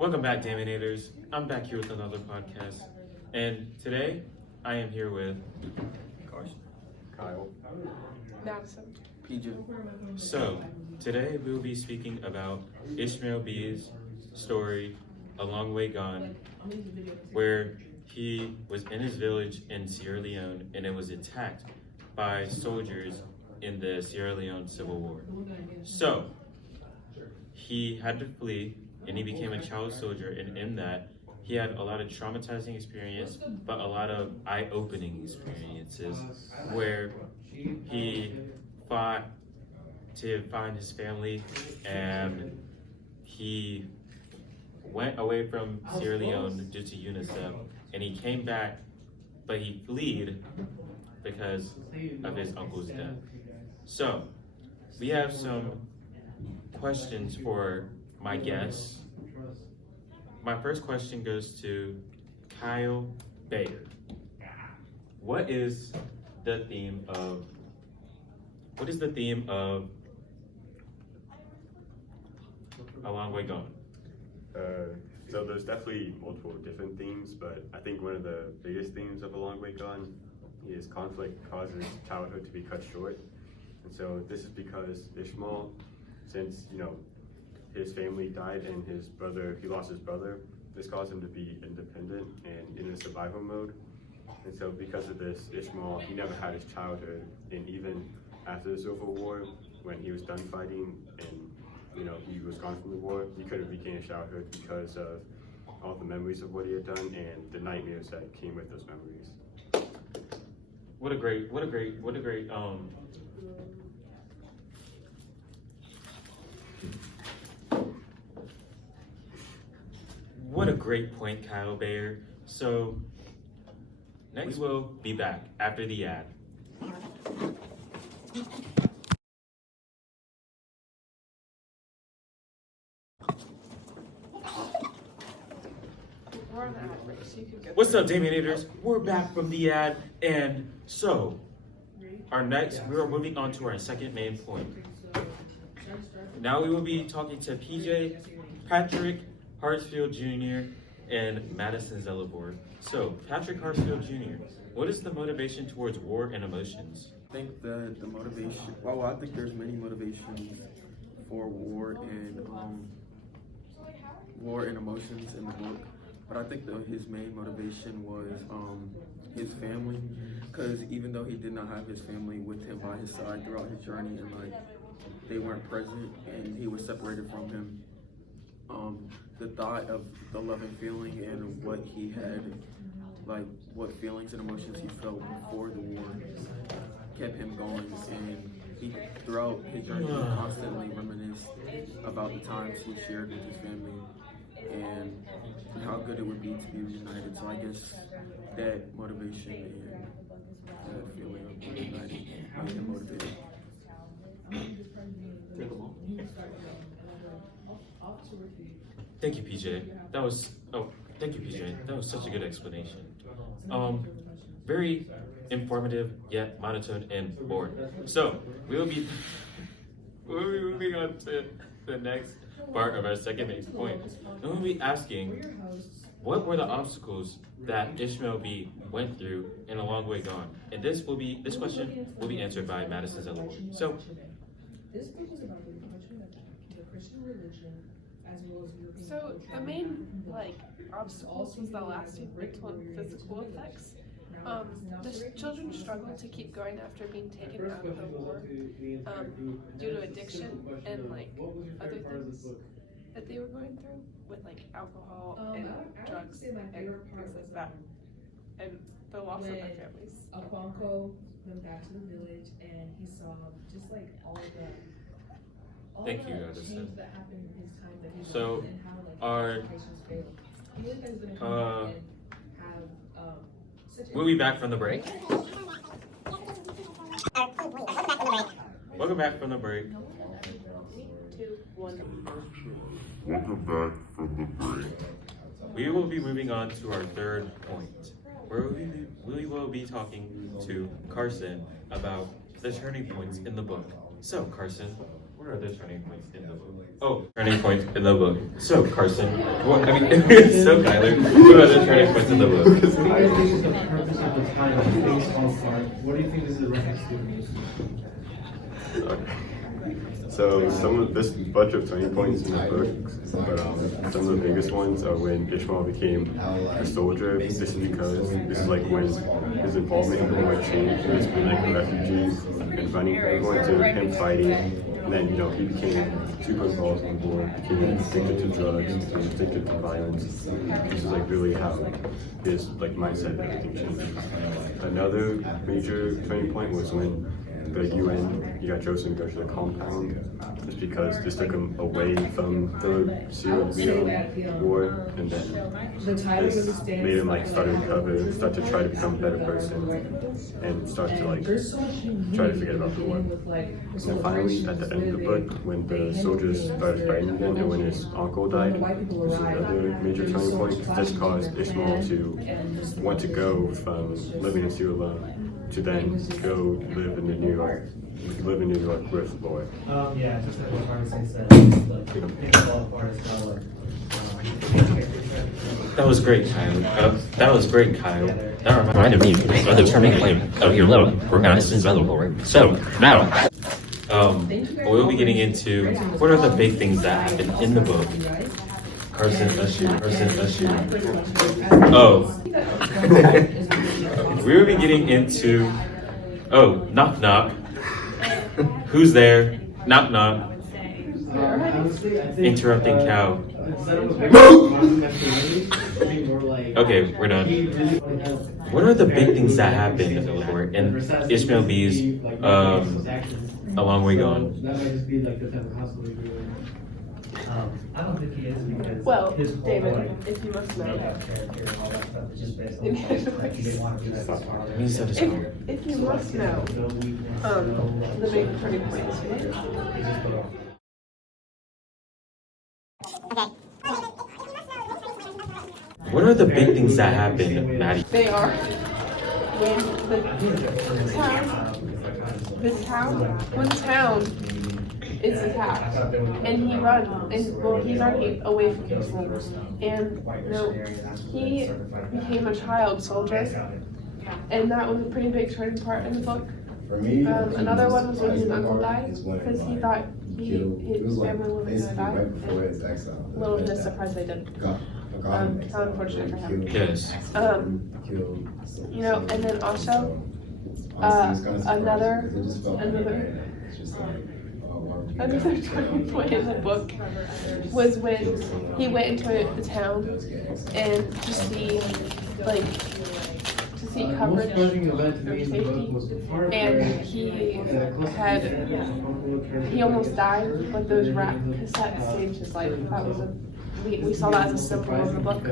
Welcome back, Daminators. I'm back here with another podcast, and today I am here with Carson, Kyle, Madison. PJ. So today we will be speaking about Ishmael B's story, A Long Way Gone, where he was in his village in Sierra Leone and it was attacked by soldiers in the Sierra Leone Civil War. So he had to flee and he became a child soldier, and in that he had a lot of traumatizing experience but a lot of eye-opening experiences where he fought to find his family, and he went away from Sierra Leone due to UNICEF, and he came back, but he fled because of his uncle's death. So we have some questions for my guests. My first question goes to Kyle Bayer. What is the theme of A Long Way Gone? So there's definitely multiple different themes, but I think one of the biggest themes of A Long Way Gone is conflict causes childhood to be cut short. And so this is because Ishmael, since his family died and he lost his brother, this caused him to be independent and in a survival mode. And so because of this, Ishmael, he never had his childhood, and even after the Civil War, when he was done fighting and he was gone from the war, he couldn't regain his childhood because of all the memories of what he had done and the nightmares that came with those memories. What a great What a great point, Kyle Bayer. So next we'll be back after the ad. What's up, Daminators? We're back from the ad, and so we are moving on to our second main point. Now we will be talking to PJ, Patrick Hartsfield Jr., and Madison Zellabor. So, Patrick Hartsfield Jr., what is the motivation towards war and emotions? I think that the motivation, I think there's many motivations for war and emotions in the book. But I think that his main motivation was his family, because even though he did not have his family with him by his side throughout his journey, and they weren't present and he was separated from him, the thought of the loving feeling and what he had, what feelings and emotions he felt before the war kept him going. And he, throughout his journey, he constantly reminisced about the times he shared with his family and how good it would be to be reunited. So I guess that motivation and that feeling of being united made him motivated. Thank you, PJ. Thank you, PJ. That was such a good explanation. Very informative, yet monotone and boring. So, we'll be moving on to the next part of our second main point. And we'll be asking, what were the obstacles that Ishmael B went through in A Long Way Gone? And this question will be answered by Madison Zellabor. So, this book is about the Protestant attack, the Christian religion, as well as European So culture. the main obstacles was the lasting mental and physical effects. The children struggled to keep going after being taken out of the war due to addiction and other things that they were going through with alcohol and drugs and things like that, and the loss of their families. Akwanko went back to the village and he saw just all Thank you, the Addison. change that happened in his time that he was So, in and how our- expectations failed. I feel like that's gonna come back and have such a we'll be back from the break. Welcome back from the break. 2, 1. Welcome back from the break. We will be moving on to our third point, where we will be talking to Carson about the turning points in the book. So, Carson, What are the turning points in the book? Oh, turning points in the book. So, Carson, what, I mean, so Kyler, what are the turning points in the book? What do you think is the purpose of the title, baseball card? What do you think this is a reference to? So there's a bunch of turning points in the book, but some of the biggest ones are when Ishmael became a soldier. This is because this is like when his involvement in the war changed. He was being like a refugee and running everyone to him fighting, and then he became super involved in the war, became addicted to drugs, became addicted to violence. This is like really how his like mindset and everything changed. Another major turning point was when the UN, you got Joseph go to the compound, just because this took him away from the Sierra Leone war, and then this made him like start to recover, start to try to become a better person, and start to like try to forget about the war. And then finally, at the end of the book, when the soldiers started fighting again, and when his uncle died, this is another major turning point. This caused Ishmael to want to go from living in Sierra Leone to then go live in New York with Lloyd. Yeah, just like what Harrison said, like, baseball card is kind of like, That was great, Kyle. That was great, Kyle. That reminded me of the turning point of your love organized by the Lord. So now, we'll be getting into what are the big things that happen in the book. Carson Usher. Oh. We will be getting into, knock knock. Who's there? Knock knock. Interrupting cow. Okay, we're done. What are the big things that happen in Ishmael B's A Long Way Gone? That might just be like the type of household we do. I don't think he is because Well, his whole David, like, if you must know, character and all that stuff is just based on like he didn't want to do that to his father. He said his father. if you must know, the big turning point is here. He just put off. What are the big things that happen, Maddie? They are when one town is attacked, and he runs, and he's already away from his home, and he became a child soldier, and that was a pretty big turning part in the book. For me, Another one was when his uncle died, is when, because he thought his family wasn't basically gonna die. right before his exile. Little to his surprise, they did. How unfortunate for him. Yes. And then also, another turning point in the book was when he went into the town and to see coverage for safety, and he almost died, but those rap cassettes saved his life. That was we saw that as a symbol in the book,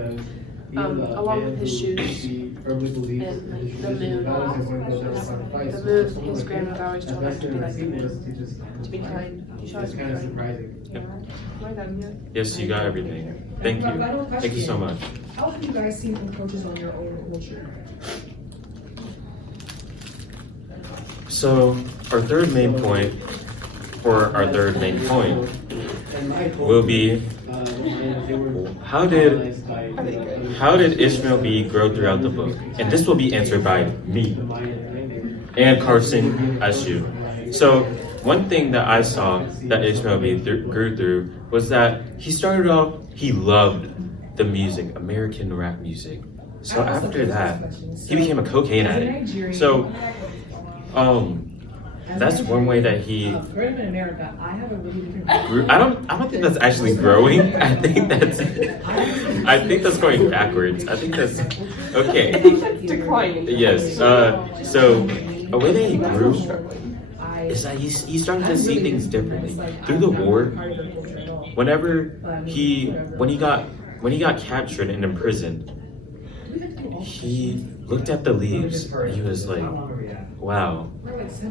along with his shoes and like the moon. The moon, his grandmother always told us to be like the moon, to be kind. You should always be kind. Yep. Am I done yet? Yes, you got everything. Thank you. Thank you so much. How have you guys seen encroaches on your own culture? So, our third main point will be how did Ishmael B grow throughout the book? And this will be answered by me and Carson Ashu. So, one thing that I saw that Ishmael B grew through was that he started off, he loved the music, American rap music. So after that, he became a cocaine addict. So, that's one way that he Growing up in America, I have a really different. grew. I don't think that's actually growing. I think that's going backwards. I think that's okay. I think that's declining. Yes. So a way that he grew is that he started to see things differently through the war. When he got captured and imprisoned, he looked at the leaves and he was like, wow,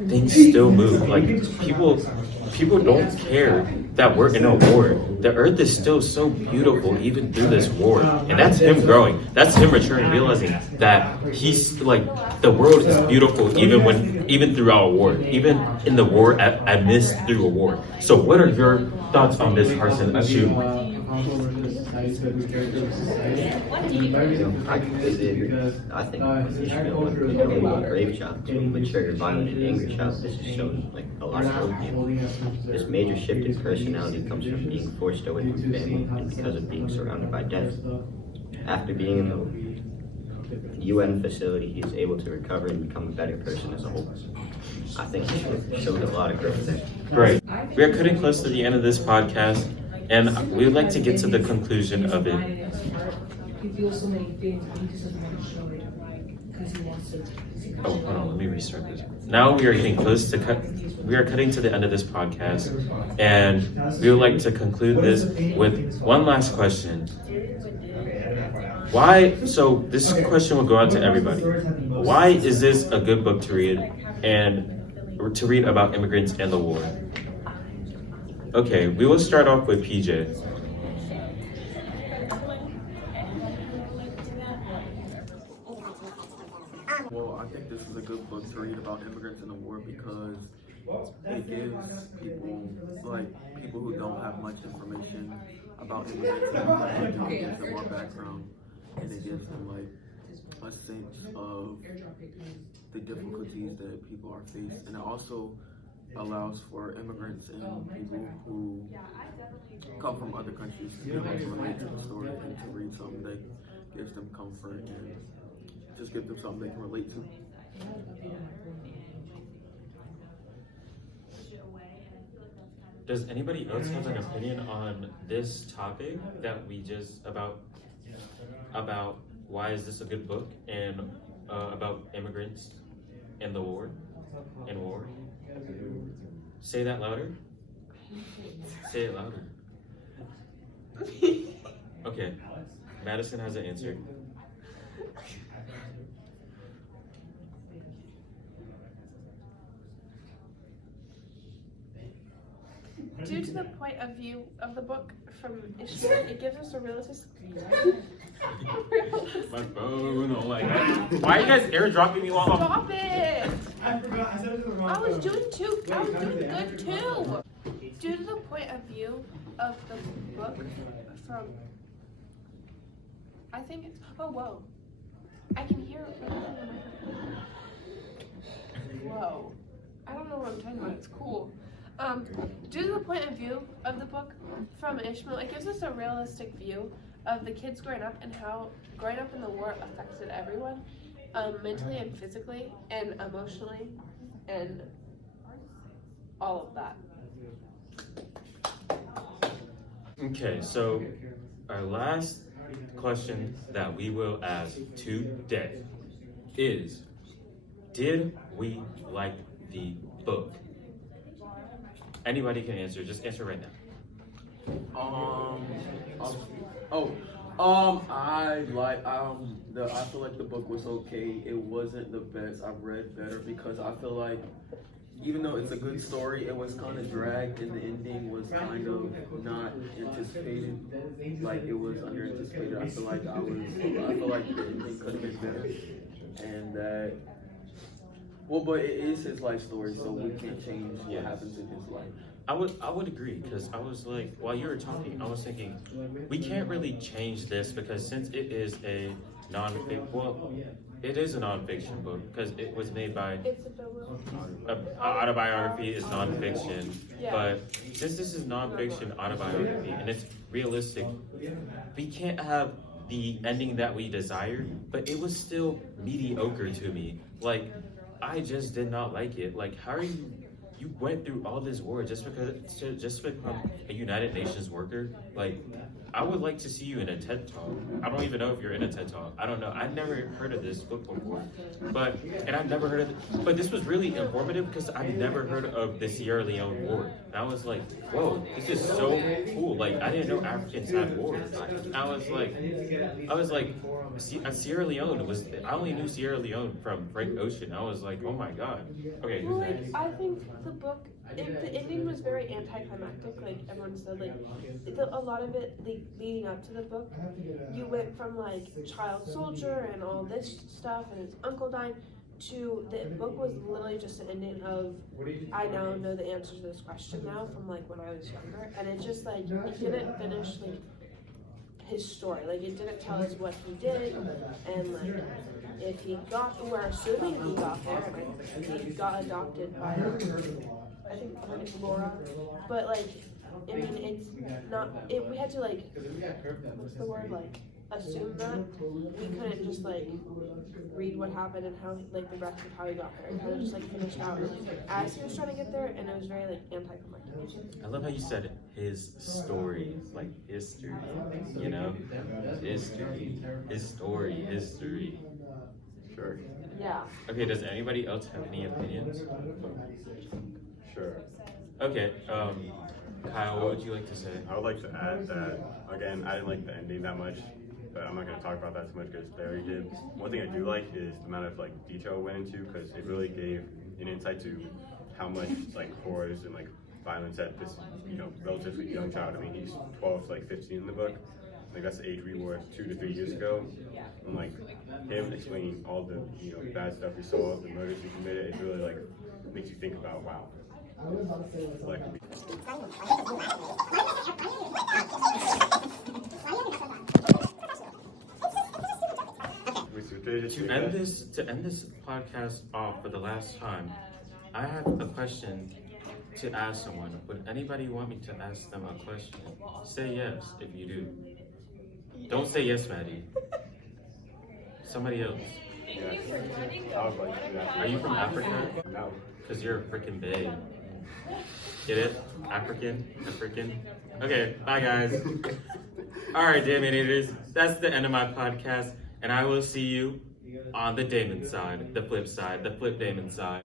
things still move. Like people don't care that we're in a war. The earth is still so beautiful even through this war. And that's him growing. That's him maturing, realizing that he's like the world is beautiful even throughout a war. Even in the war amidst through a war. So what are your thoughts on this, Carson Ashu? I think Ishmael went through a grave child, to a mature, violent, and angry child. This just shows like a lot of growth in him. This major shift in personality comes from being forced away from family and because of being surrounded by death. After being in the UN facility, he is able to recover and become a better person as a whole. I think he showed a lot of growth there. Great. We are cutting close to the end of this podcast, and we would like to get to the conclusion of it. He feels so many things, but he just doesn't want to show it because he wants to. Oh, hold on, let me restart this. Now we are getting close to we are cutting to the end of this podcast, and we would like to conclude this with one last question. So this question will go out to everybody. Why is this a good book to read and to read about immigrants and the war? Okay, we will start off with PJ. Well, I think this is a good book to read about immigrants in the war because it gives people who don't have much information about immigrants and it gives them more background, and it gives them a sense of the difficulties that people are faced, and it also allows for immigrants and people who come from other countries to be able to relate to the story and to read something that gives them comfort and just give them something they can relate to. Does anybody else have an opinion on this topic that we just about why is this a good book and about immigrants and the war and war? Say that louder. Say it louder. Okay, Madison has an answer. Due to the point of view of the book from Ishmael, it gives us a realistic. My phone, oh my god. Why are you guys airdropping me while I'm... Stop it! I forgot, I said it to the wrong I was phone. doing good too. Due to the point of view of the book from, I think it's, oh whoa, I can hear it. Whoa, I don't know what I'm talking about. It's cool. Due to the point of view of the book from Ishmael, it gives us a realistic view of the kids growing up and how growing up in the war affected everyone, mentally and physically and emotionally and all of that. Okay, so our last question that we will ask today is, did we like the book? Anybody can answer, just answer right now. I feel like the book was okay. It wasn't the best. I've read better because I feel like even though it's a good story, it was kind of dragged and the ending was kind of not anticipated. Like it was under anticipated. I feel like the ending could have been better. And that, well, but it is his life story, so we can't change what happens in his life. I would agree, because I was like, while you were talking, I was thinking, we can't really change this because since it is a it is a non-fiction book because it was made by autobiography is non-fiction, but since this is non-fiction autobiography and it's realistic, we can't have the ending that we desire, but it was still mediocre to me. Like, I just did not like it. Like, how are you went through all this war just to become a United Nations worker? Like, I would like to see you in a TED Talk. I don't even know if you're in a TED Talk. I don't know. I've never heard of this book before. And I've never heard of it. But this was really informative because I've never heard of the Sierra Leone War. And I was like, whoa, this is so cool. Like, I didn't know Africans had wars. I was like, Sierra Leone I only knew Sierra Leone from Frank Ocean. I was like, oh my God. Okay, who's Well, next? I think the book, the ending was very anticlimactic. Like everyone said, like a lot of it leading up to the book, you went from like child soldier and all this stuff and his uncle dying to the book was literally just an ending of I now know the answer to this question now from like when I was younger, and it just like it didn't finish like his story. Like it didn't tell us what he did and like if he we're assuming he got there, like he got adopted by I think her name's Laura, but like I mean it's not we had to like what's the word, like assume that we couldn't just like read what happened and how like the rest of how he got there. It kind of just like finished out as he was trying to get there, and it was very like anticlimactic. I love how you said his story, like history, you know? History, his story, history. Sure. Yeah. Okay, does anybody else have any opinions? Sure. Okay, Kyle, what would you like to say? I would like to add that, again, I didn't like the ending that much, but I'm not going to talk about that too much because Barry did. One thing I do like is the amount of like detail it went into, because it really gave an insight to how much like horrors and like violence that this, you know, relatively young child, I mean, he's 12 to like 15 in the book. Like that's the age we were 2 to 3 years ago. And like him explaining all the, you know, bad stuff he saw, the murders he committed, it really like makes you think about, wow. Like, To end this podcast off for the last time, I have a question to ask someone. Would anybody want me to ask them a question? Say yes if you do. Don't say yes, Maddie. Somebody else. yeah, I would like to do that. Are you from Africa? No. Because you're a freaking babe. Get it? African? Okay, bye guys. Alright, Damon Eaters. That's the end of my podcast. And I will see you on the Damon side, the flip Damon side.